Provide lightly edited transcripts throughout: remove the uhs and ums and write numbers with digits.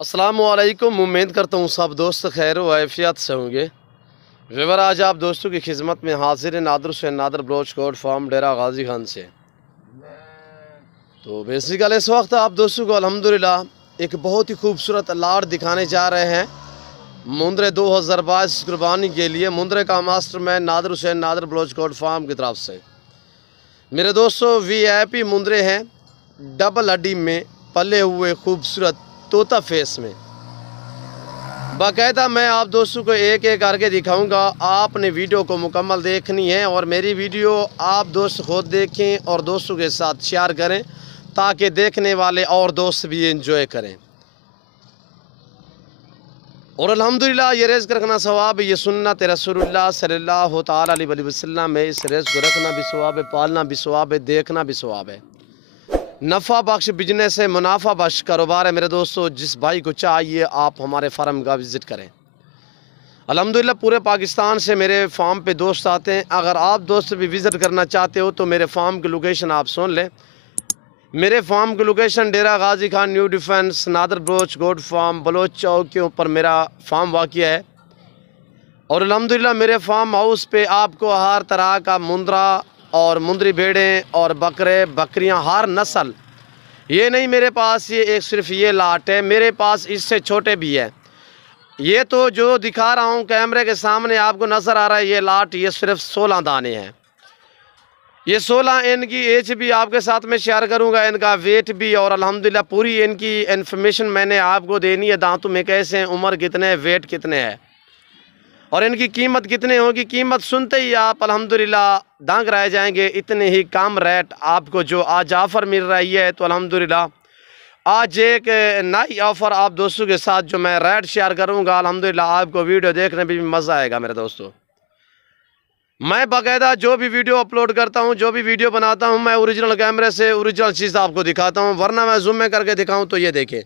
अस्सलामुअलैकुम। उम्मीद करता हूँ सब दोस्त खैर व आफियत से होंगे। व्यूअर, आज आप दोस्तों की खिदमत में हाजिर है नादर हुसैन नादर बलोच कोट फार्म डेरा गाजी खान से। तो बेसिकली इस वक्त आप दोस्तों को अल्हम्दुलिल्लाह एक बहुत ही खूबसूरत लाट दिखाने जा रहे हैं मुंद्रे 2022 कुर्बानी के लिए। मुंद्रे का master man Nadir Hussain Nadir Baloch goat farm की तरफ से। मेरे दोस्तों, VIP मुंद्रे हैं, डबल हड्डी में पले हुए खूबसूरत तोता फेस में। बाकायदा मैं आप दोस्तों को एक एक करके दिखाऊंगा। आपने वीडियो को मुकम्मल देखनी है और मेरी वीडियो आप दोस्त खुद देखें और दोस्तों के साथ शेयर करें ताकि देखने वाले और दोस्त भी एंजॉय करें। और अल्हम्दुलिल्लाह ये रिज़्क़ रखना सवाब है, ये सुन्नत रसूलुल्लाह सल्लल्लाहु तआला अलैहि वसल्लम है। इस रिज़्क़ को रखना भी सवाब है, पालना भी सवाब है, देखना भी सवाब है। नफ़ा बख्श बिजनेस है, मुनाफा बख्श कारोबार है। मेरे दोस्तों, जिस भाई को चाहिए आप हमारे फार्म का विज़िट करें। अल्हम्दुलिल्लाह पूरे पाकिस्तान से मेरे फार्म पे दोस्त आते हैं। अगर आप दोस्त भी विज़िट करना चाहते हो तो मेरे फार्म की लोकेशन आप सुन लें। मेरे फार्म की location Dera Ghazi Khan new defence Nadir Baloch goat farm Baloch Chowk के ऊपर मेरा फार्म वाक़िया है। और अल्हम्दुलिल्लाह मेरे फार्म हाउस पे आपको हर तरह का मुंद्रा और मुंदरी भेड़ें और बकरे बकरियां हर नस्ल, ये नहीं मेरे पास ये एक सिर्फ ये लाट है, मेरे पास इससे छोटे भी है। ये तो जो दिखा रहा हूँ कैमरे के सामने आपको नज़र आ रहा है ये लाट, ये सिर्फ 16 दाने हैं। ये 16 इनकी एज भी आपके साथ में शेयर करूँगा, इनका वेट भी, और अल्हम्दुलिल्लाह पूरी इनकी इन्फॉर्मेशन मैंने आपको देनी है। दांतों में कैसे हैं, उम्र कितने है, वेट कितने है और इनकी कीमत कितने होगी। कीमत सुनते ही आप अल्हम्दुलिल्लाह दंग रह जाएंगे। इतने ही कम रेट आपको जो आज ऑफ़र मिल रही है, तो अल्हम्दुलिल्लाह आज एक नई ऑफ़र आप दोस्तों के साथ जो मैं रेट शेयर करूंगा, अल्हम्दुलिल्लाह आपको वीडियो देखने में भी मज़ा आएगा। मेरे दोस्तों, मैं बाकायदा जो भी वीडियो अपलोड करता हूं, जो भी वीडियो बनाता हूं, मैं ओरिजिनल कैमरे से ओरिजिनल चीज़ आपको दिखाता हूं, वरना मैं जूम में करके दिखाऊँ तो ये देखें,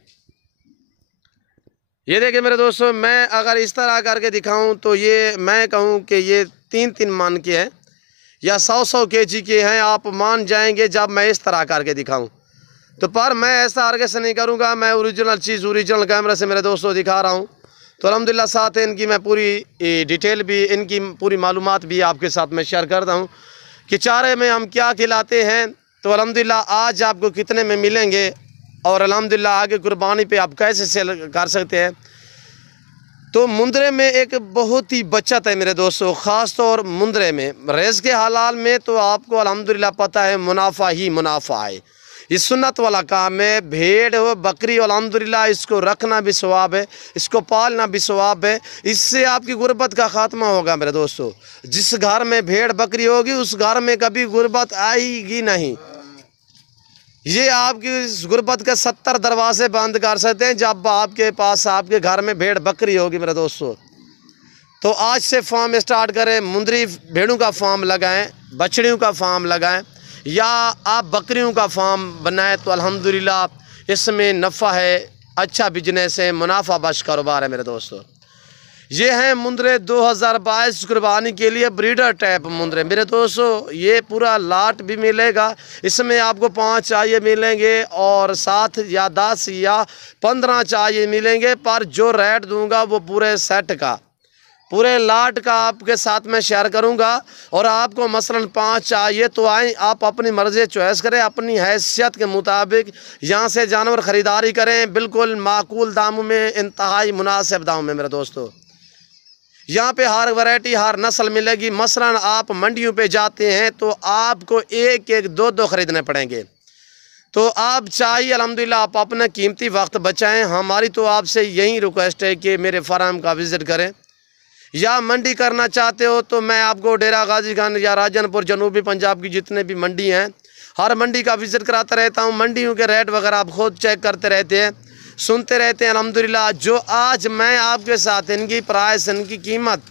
ये देखिए मेरे दोस्तों, मैं अगर इस तरह करके दिखाऊं तो ये मैं कहूं कि ये 3-3 मान के हैं या 100-100 kg के हैं। आप मान जाएंगे जब मैं इस तरह करके दिखाऊं तो, पर मैं ऐसा आगे से नहीं करूंगा। मैं ओरिजिनल चीज़ ओरिजिनल कैमरे से मेरे दोस्तों दिखा रहा हूं। तो अल्हम्दुलिल्लाह साथ इनकी मैं पूरी डिटेल भी, इनकी पूरी मालूमात भी आपके साथ मैं शेयर करता हूँ कि चारे में हम क्या खिलाते हैं। तो अल्हम्दुलिल्लाह आज आपको कितने में मिलेंगे और अल्हम्दुलिल्लाह आगे कुर्बानी पे आप कैसे सेल कर सकते हैं। तो मुंद्रे में एक बहुत ही बचत है मेरे दोस्तों, ख़ास तौर मुंद्रे में रिज़्क़ के हालाल में तो आपको अल्हम्दुलिल्लाह पता है मुनाफा ही मुनाफा है। ये सुन्नत वाला काम है। भेड़ हो बकरी, अल्हम्दुलिल्लाह इसको रखना भी सवाब है, इसको पालना भी सवाब है। इससे आपकी गुर्बत का ख़ात्मा होगा मेरे दोस्तों। जिस घर में भेड़ बकरी होगी उस घर में कभी गुर्बत आएगी नहीं। ये आपकी गुर्बत के 70 दरवाजे बंद कर सकते हैं जब आपके पास आपके घर में भेड़ बकरी होगी मेरे दोस्तों। तो आज से फार्म स्टार्ट करें, मुंदरी भेड़ों का फार्म लगाएं, बछड़ियों का फार्म लगाएं या आप बकरियों का फार्म बनाएं तो अल्हम्दुलिल्लाह इसमें नफ़ा है, अच्छा बिजनेस है, मुनाफा बख्श कारोबार है मेरे दोस्तों। ये हैं मुंद्रे 2022 कुर्बानी के लिए ब्रीडर टाइप मुंद्रे मेरे दोस्तों। ये पूरा लाट भी मिलेगा, इसमें आपको 5 चाहिए मिलेंगे और 7 या 10 या 15 चाहिए मिलेंगे। पर जो रेट दूंगा वो पूरे सेट का, पूरे लाट का आपके साथ में शेयर करूंगा। और आपको मसलन 5 चाहिए तो आए, आप अपनी मर्ज़ी चॉइस करें, अपनी हैसियत के मुताबिक यहाँ से जानवर ख़रीदारी करें, बिल्कुल माकूल दामों में, इंतहाई मुनासिब दामों में मेरे दोस्तों। यहाँ पे हर वैरायटी हर नस्ल मिलेगी। मसलन आप मंडियों पे जाते हैं तो आपको एक एक दो दो ख़रीदने पड़ेंगे। तो आप चाहिए अल्हम्दुलिल्लाह आप अपना कीमती वक्त बचाएं। हमारी तो आपसे यही रिक्वेस्ट है कि मेरे फार्म का विज़िट करें। या मंडी करना चाहते हो तो मैं आपको डेरा गाजी खान या राजनपुर जनूबी पंजाब की जितने भी मंडी हैं हर मंडी का विज़िट कराता रहता हूँ। मंडियों के रेट वगैरह आप खुद चेक करते रहते हैं, सुनते रहते हैं। अल्हम्दुलिल्लाह जो आज मैं आपके साथ इनकी प्राइस, इनकी कीमत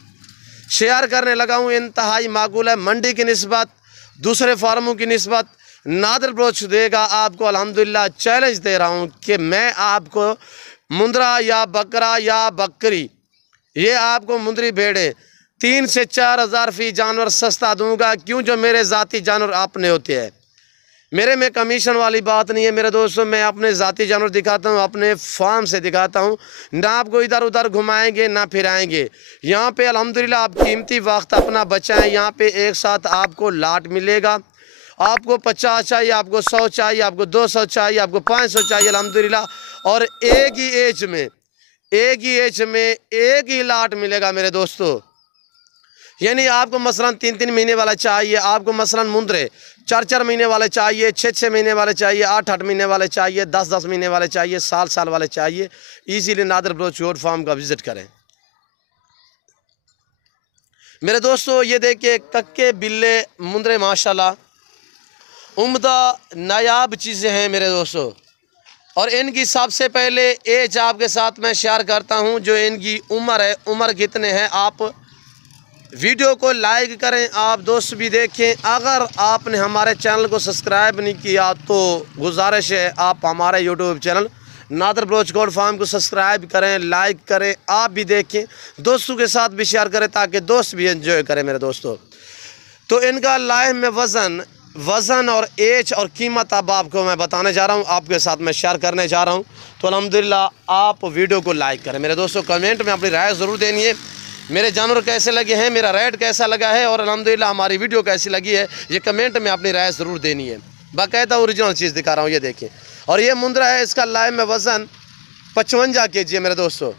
शेयर करने लगा हूँ इंतहाई माकूल है। मंडी की निस्बत, दूसरे फार्मों की निस्बत नादर बलोच देगा आपको। अल्हम्दुलिल्लाह चैलेंज दे रहा हूँ कि मैं आपको मुंद्रा या बकरा या बकरी, ये आपको मुंदरी भेड़े 3 से 4 हज़ार फ़ी जानवर सस्ता दूंगा। क्यों? जो मेरे ज़ाती जानवर अपने होते हैं। मेरे में कमीशन वाली बात नहीं है मेरे दोस्तों। मैं अपने ज़ाती जानवर दिखाता हूँ, अपने फार्म से दिखाता हूँ, ना आपको इधर उधर घुमाएंगे ना फिराएंगे। यहाँ पे अल्हम्दुलिल्लाह आप कीमती वक्त अपना बचाएं। यहाँ पे एक साथ आपको लाट मिलेगा। आपको 50 चाहिए, आपको 100 चाहिए, आपको 200 चाहिए, आपको 500 चाहिए अल्हम्दुलिल्लाह। और एक ही एज में एक ही लाट मिलेगा मेरे दोस्तों। यानी आपको मसलन 3-3 महीने वाला चाहिए, आपको मसलन मुंद्रे 4-4 महीने वाले चाहिए, 6-6 महीने वाले चाहिए, 8-8 महीने वाले चाहिए, 10-10 महीने वाले चाहिए, साल वाले चाहिए, easily Nadir Baloch goat farm का विजिट करें मेरे दोस्तों। ये देखिए कक्के बिल्ले मुंद्रे माशाल्लाह उम्दा नायाब चीज़ें हैं मेरे दोस्तों। और इनकी सबसे पहले एज आपके साथ मैं शेयर करता हूँ, जो इनकी उम्र है, उम्र कितने हैं। आप वीडियो को लाइक करें, आप दोस्त भी देखें। अगर आपने हमारे चैनल को सब्सक्राइब नहीं किया तो गुजारिश है आप हमारे YouTube channel Nadir Baloch goat farm को सब्सक्राइब करें, लाइक करें, आप भी देखें, दोस्तों के साथ भी शेयर करें ताकि दोस्त भी एंजॉय करें मेरे दोस्तों। तो इनका लाइव में वज़न और एज और कीमत अब आपको मैं बताने जा रहा हूँ, आपके साथ मैं शेयर करने जा रहा हूँ। तो अल्हम्दुलिल्लाह आप वीडियो को लाइक करें मेरे दोस्तों। कमेंट में अपनी राय ज़रूर देनी है, मेरे जानवर कैसे लगे हैं, मेरा रेट कैसा लगा है और अल्हम्दुलिल्लाह हमारी वीडियो कैसी लगी है, ये कमेंट में अपनी राय ज़रूर देनी है। बाकायदा ओरिजिनल चीज़ दिखा रहा हूँ, ये देखें। और ये मुंद्रा है, इसका लाइव में वज़न 55 kg है मेरे दोस्तों।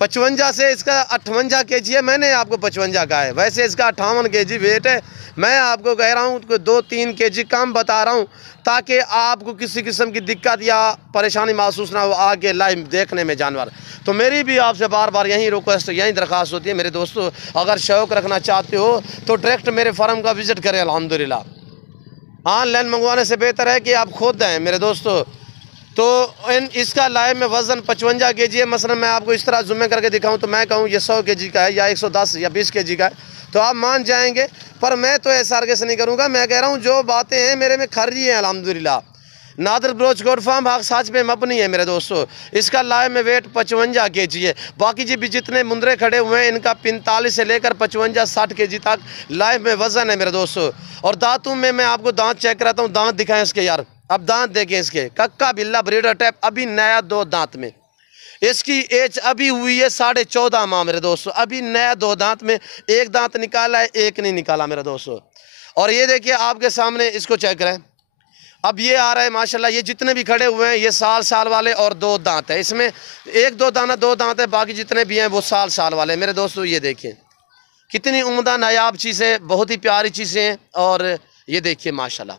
55 से इसका 58 kg है, मैंने आपको 55 कहा है, वैसे इसका 58 kg वेट है। मैं आपको कह रहा हूँ 2-3 kg कम बता रहा हूँ ताकि आपको किसी किस्म की दिक्कत या परेशानी महसूस ना हो आगे लाइव देखने में जानवर। तो मेरी भी आपसे बार बार यही रिक्वेस्ट, यही दरख्वास्त होती है मेरे दोस्तों, अगर शौक़ रखना चाहते हो तो डायरेक्ट मेरे फार्म का विज़िट करें। अल्हम्दुलिल्लाह ऑनलाइन मंगवाने से बेहतर है कि आप खुद दें मेरे दोस्तों। तो इसका लाइव में वज़न 55 kg है। मसलन मैं आपको इस तरह जुम्मे करके दिखाऊं तो मैं कहूं ये 100 kg का है या 110 या 20 kg का है तो आप मान जाएंगे, पर मैं तो ऐसा आगे से नहीं करूंगा। मैं कह रहा हूं जो बातें हैं मेरे में खरी हैं अल्हम्दुलिल्लाह। नादिर बलोच गोट फार्म हक सच पे मबनी है मेरे दोस्तों। इसका लाइव में वेट 55 kg है। बाकी जी भी जितने मुंद्रे खड़े हुए हैं इनका 45 से लेकर 55-60 kg तक लाइव में वज़न है मेरे दोस्तों। और दांतों में मैं आपको दांत चेक कराता हूँ, दांत दिखाएं इसके यार। अब दांत देखें इसके, कक्का बिल्ला ब्रीडर टाइप, अभी नया 2 दांत में। इसकी एज अभी हुई है 14.5 माह मेरे दोस्तों। अभी नया 2 दांत में, एक दांत निकाला है, एक नहीं निकाला मेरे दोस्तों। और ये देखिए आपके सामने, इसको चेक करें। अब ये आ रहा है माशाल्लाह, ये जितने भी खड़े हुए हैं ये साल वाले और 2 दांत है। इसमें 1-2 दांत है, बाकी जितने भी हैं वो साल वाले मेरे दोस्तों। ये देखें कितनी उम्दा नायाब चीज़ें, बहुत ही प्यारी चीज़ें हैं। और ये देखिए माशाल्लाह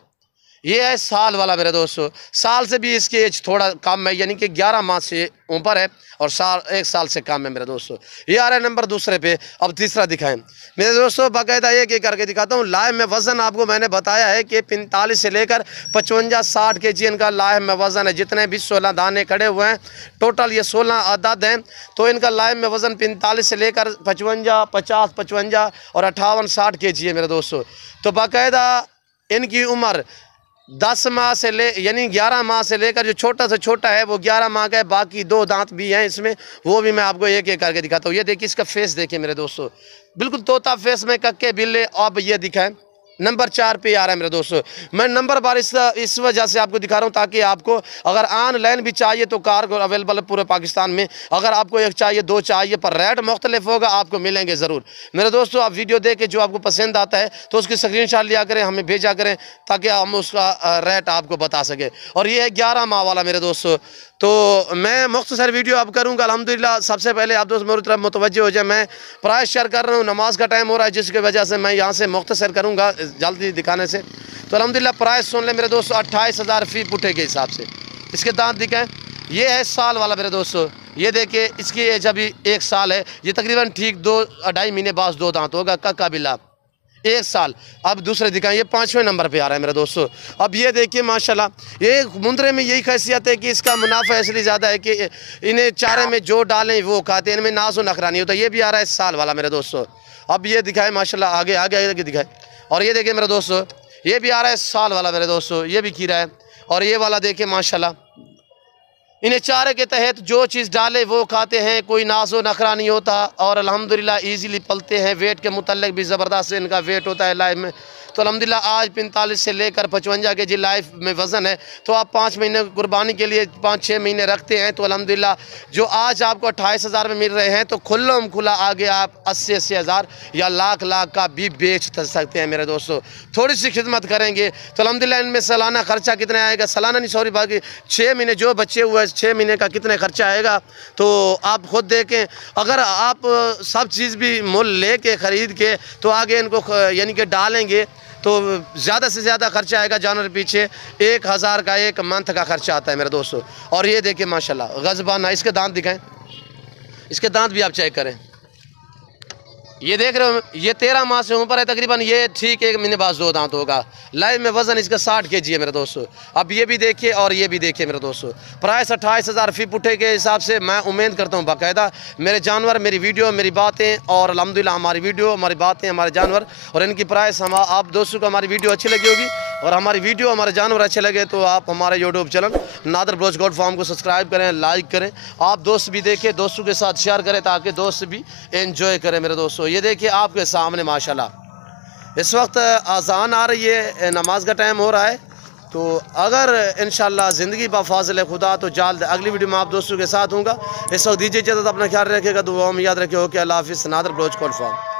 ये है साल वाला मेरे दोस्तों। साल से भी इसकी एज थोड़ा कम है, यानी कि 11 माह से ऊपर है और 1 साल से कम है मेरे दोस्तों। ये आ रहा है नंबर दूसरे पे। अब तीसरा दिखाएं मेरे दोस्तों, बाकायदा एक एक करके दिखाता हूँ। लाइव में वज़न आपको मैंने बताया है कि 45 से लेकर 55-60 kg इनका लाइव में वज़न है। जितने भी 16 दाने खड़े हुए हैं, टोटल ये 16 अदद हैं। तो इनका लाइव में वज़न 45 से लेकर 55, 50, 55 और 58-60 kg है मेरे दोस्तों। तो बाकायदा इनकी उम्र 10 माह से यानी 11 माह से लेकर जो छोटा से छोटा है वो 11 माह का है। बाकी 2 दांत भी हैं इसमें, वो भी मैं आपको एक एक करके दिखाता हूँ। ये देखिए इसका फेस देखिए मेरे दोस्तों, बिल्कुल तोता फेस में कक्के बिल्ले। अब ये दिखाएं नंबर 4 पे आ रहा है मेरे दोस्तों। मैं नंबर बार इस वजह से आपको दिखा रहा हूँ ताकि आपको अगर ऑनलाइन भी चाहिए तो कार को अवेलेबल है पूरे पाकिस्तान में। अगर आपको 1 चाहिए 2 चाहिए, पर रेट मुख्तलिफ होगा, आपको मिलेंगे ज़रूर मेरे दोस्तों। आप वीडियो देख के जो आपको पसंद आता है तो उसकी स्क्रीनशॉट लिया करें, हमें भेजा करें ताकि हम उसका रेट आपको बता सकें। और ये है 11 माह वाला मेरे दोस्तों। तो मैं मुख्तसर वीडियो अब करूँगा अल्हम्दुलिल्लाह। सबसे पहले आप दोस्त मेरी तरफ मुतवज्जो हो जाए, मैं प्राइस शेयर कर रहा हूँ, नमाज का टाइम हो रहा है जिसकी वजह से मैं यहाँ से मुख्तसर करूँगा जल्दी दिखाने से। तो अल्हम्दुलिल्लाह प्राइस सुन ले मेरे दोस्तों, 28,000 फी पुट्ठे के हिसाब से। इसके दांत दिखाएं, ये है साल वाला मेरे दोस्तों। ये देखिए इसकी एज अभी 1 साल है। ये तकरीबन ठीक 2-2.5 महीने बाद 2 दांत होगा, कक्का बिल्ला 1 साल। अब दूसरे दिखाएं, ये 5वें नंबर पे आ रहा है मेरे दोस्तों। अब ये देखिए माशाल्लाह, ये मुंद्रे में यही खासियत है कि इसका मुनाफा इसलिए ज़्यादा है कि इन्हें चारे में जो डालें वो खाते हैं, इनमें नाज़ो नखरा नहीं होता। ये भी आ रहा है साल वाला मेरे दोस्तों। अब ये दिखाएं माशाल्लाह, आगे आगे आगे दिखाएं। और ये देखिए मेरे दोस्तों, ये भी आ रहा है साल वाला मेरे दोस्तों, ये भी खीरा है। और ये वाला देखिए माशाल्लाह, इन्हें चारे के तहत जो चीज़ डाले वो खाते हैं, कोई नाज़ो नखरा नहीं होता और अल्हम्दुलिल्लाह ईज़िली पलते हैं। वेट के मुतल्लिक भी ज़बरदस्त इनका वेट होता है लाइव में। तो अल्हम्दुलिल्लाह आज 45 से लेकर 55 kg लाइफ में वज़न है। तो आप 5 महीने कुर्बानी के लिए 5-6 महीने रखते हैं तो अल्हम्दुलिल्लाह जो आज आपको 28,000 में मिल रहे हैं तो खुल्लम खुला आगे आप 80-80 हज़ार या लाख का भी बेच सकते हैं मेरे दोस्तों। थोड़ी सी खिदमत करेंगे तो अल्हम्दुलिल्लाह इनमें सालाना खर्चा कितना आएगा, सालाना नहीं सॉरी बाकी 6 महीने जो बच्चे हुए 6 महीने का कितने खर्चा आएगा तो आप खुद देखें। अगर आप सब चीज़ भी मुल ले के ख़रीद के तो आगे इनको यानी कि डालेंगे तो ज़्यादा से ज़्यादा खर्चा आएगा जानवर पीछे 1,000 का एक मंथ का खर्चा आता है मेरे दोस्तों। और ये देखिए माशाल्लाह गज़बाना, इसके दांत दिखाएं, इसके दांत भी आप चेक करें, ये देख रहे हो ये 13 माह से ऊपर है तकरीबन, ये ठीक 1 महीने बाद 2 दांत होगा। लाइव में वज़न इसका 60 kg है मेरे दोस्तों। अब ये भी देखिए और ये भी देखिए मेरे दोस्तों। प्राइस 28,000 फ़ी पुट्ठे के हिसाब से मैं उम्मीद करता हूँ बाकायदा मेरे जानवर मेरी वीडियो मेरी बातें और अल्हम्दुलिल्लाह हमारी वीडियो हमारी बातें हमारे जानवर और इनकी प्राइस हम आप दोस्तों को हमारी वीडियो अच्छी लगी होगी और हमारी वीडियो हमारे जानवर अच्छे लगे तो आप हमारे YouTube channel Nadir Baloch goat farm को सब्सक्राइब करें, लाइक करें, आप दोस्त भी देखें, दोस्तों के साथ शेयर करें ताकि दोस्त भी एंजॉय करें मेरे दोस्तों। ये देखिए आपके सामने माशाल्लाह इस वक्त अज़ान आ रही है, नमाज का टाइम हो रहा है। तो अगर इंशाल्लाह ज़िंदगी बा फाज़िल खुदा तो जल्द अगली वीडियो में आप दोस्तों के साथ हूँगा। इस वक्त दीजिए इजाज़त, अपना ख्याल रखिएगा, दुआ में याद रखिए। ओके, अल्लाह हाफ़िज़। Nadir Baloch goat farm.